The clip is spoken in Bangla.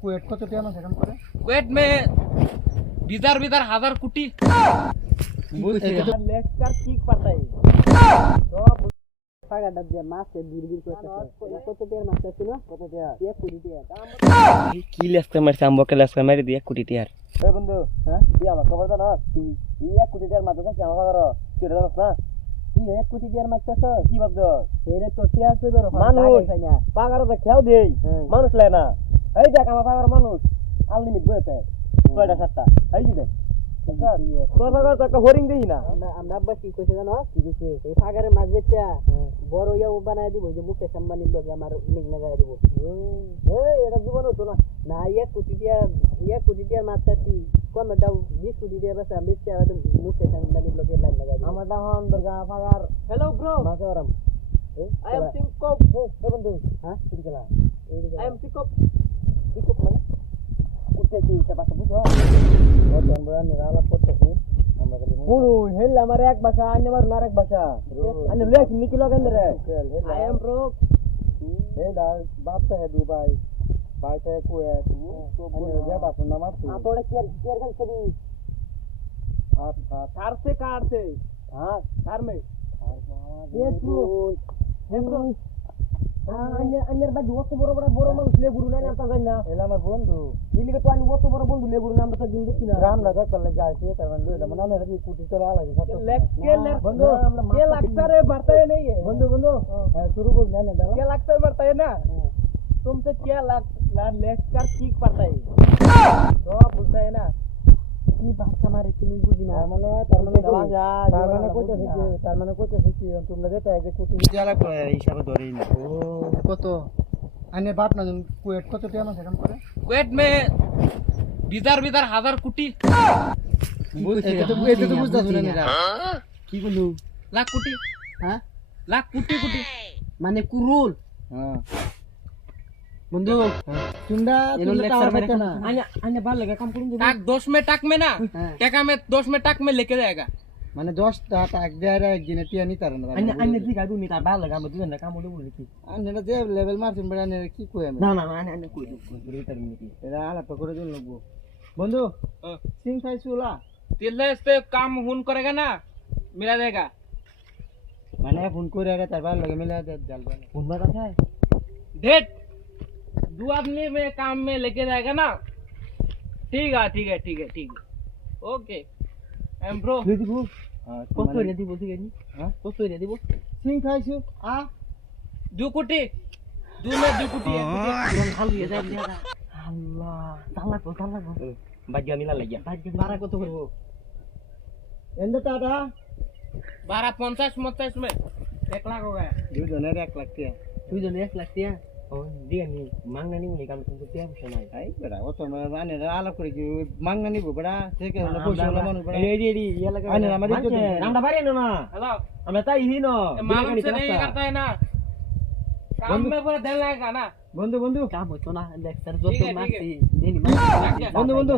कुएट को तो क्या ना सेकंड करे कुवैत में बिजार बिजार हजार कोटी लेक्चर ठीक पड़ता है तो पागा डब जे मास से बिरबिर को কত টিয়ার মাছ ছিল কত টিয়ার 1 কোটি টিয়ার কি লেসকে মারছে আমবকে লেসকে মারি দিয়ে 1 কোটি টিয়ার এই বন্ধু হ্যাঁ তুই আমার খবর জানা তুই 1 কোটি টিয়ার মাছ আছে আমার খবর তুই জানাস না তুই 1 কোটি টিয়ার মাছ আছে কি ভাবছো এরে তো টিয়ার সবে মানুষ পাগার তো খেয়াও দেই মানুষ লাই না এই দেখ আমার পাগার মানুষ আনলিমিট বইতে 6টা 7টা এই দিবে তোর পাগার তো একটা হরিং দেই না আমরা আব্বা কি কইছে জানো কি কইছে এই পাগারে মাছ বেচা বড় ইয়া বানায় দিব যে মুকেশ আম্বানির লগে আমার লিংক লাগায় দিব এই এটা জীবন হতো না না 1 কোটি টিয়ার মাছ চাচ্ছি কমে দাও 20 কোটি টিয়ার বেচা বেচা মুকেশ আম্বানির লগে লাইন লাগায় দিব আমার দাহন দরগা পাগার হ্যালো ব্রো মাসারাম আই এম সিকপ এই বন্ধু হ্যাঁ ঠিক আছে আই এম সিকপ মানে উঠে কি এটা বাসা বুঝো ওটা আমরা নিরালা করতেছি আমরা খালি পুরো হেল আমার এক ভাষা আইনে মার নার এক ভাষা আইনে লেখ নিকিলো গেন্দরে আই এম ব্রো হেল বাপ তো है दुबई भाई तो कुवैत तो जे भाषा ना मारती हां थोड़े केयर कर सभी हां थार से कार से हां थार में ये तू हे ब्रो अन्यर बाजू वस्तु बरोबर बरो माणूस लेबुरु नाही आता जाईन ना एला मा बंधू इलिगे तो आणि वस्तु बरोबर बंधू लेबुरु नाम तर दिन दिसना राम लगा कल्ले जायचे तर म्हणलो म्हणा रे कुटी तर आला बंधू के लागता रे भरता नहीं है बंधू शुरू बोल ना डाला क्या लागता है भरता है ना तुमसे क्या लेकर ठीक पड़ता है तो आप बोलता है ना की भाषा मारे की नहीं बुझी ना মানে তার মানে কত শিখি তোমরা যেটা এক কোটি জ্বালা করে হিসাবে ধরেই না ও কত আনে বাপ না কুয়েট কত টাকা না সেখান করে कुवैत में बिजार बिजार हजार कोटी এটা তো বুঝতা শুনে না কি বলু लाख कोटी হ্যাঁ लाख कोटी कोटी মানে কুরুল হ্যাঁ বন্ধু তোমরা টাওয়ার পাইতে না আনে ভালো লাগে কাম করুন टाक 10 में टाक में ना टका में 10 में टाक में लेके जाएगा মানে 10 টা টাক দেয়ার একদিনে টিয়া নি তার না আনে কি গাদু নি তার ভালো লাগে আমরা দুজন কাম বলে বলি কি আনে যে লেভেল মারছেন বড় আনে কি কই আমি না আনে কই দুই তার মিনিট এরা আলাপ করে দিন লাগবো বন্ধু সিং খাইছুলা तेल से काम हुन करेगा ना मिला देगा মানে ফোন করে আগে তার ভালো লাগে মিলা দে জাল বলে ফোন বাতা খায় डेट 2 आदमी में काम में लेके जाएगा ना ठीक है ओके एम ब्रो তুই দিব কত রে দিব ঠিক আছে হ্যাঁ কত রে দিব সিং খাইছু আ 2 कोटी 2 में 2 कोटी है কোন খাল দিয়ে যায় আল্লাহ তালা গো বাজিয়া মিলা লাগিয়া বারা কত করব এন্ড টাটা 12 50 में 1 लाख हो गया দুজনের 1 লাখ টাকা দুজনে 1 লাখ টিয়া ও দিয়ে নি মাংনা নি মুনি কাম করতে টিয়া বসে নাই আই বেড়া ও তো আনে আলাপ করে কি মাংনা নিব বেড়া থেকে হলো পয়সা হলো মানুষ বেড়া রেডি ইয়া লাগা আনে আমাদের তো নামটা বাড়ি না हेलो আমরা তাই হিনো मालूम से नहीं करता है ना काम में पूरा दिन लगेगा ना বন্ধু কাম হতো না লেকচার যত ঠিক আছে, মারছি ঠিক দেনি है। বন্ধু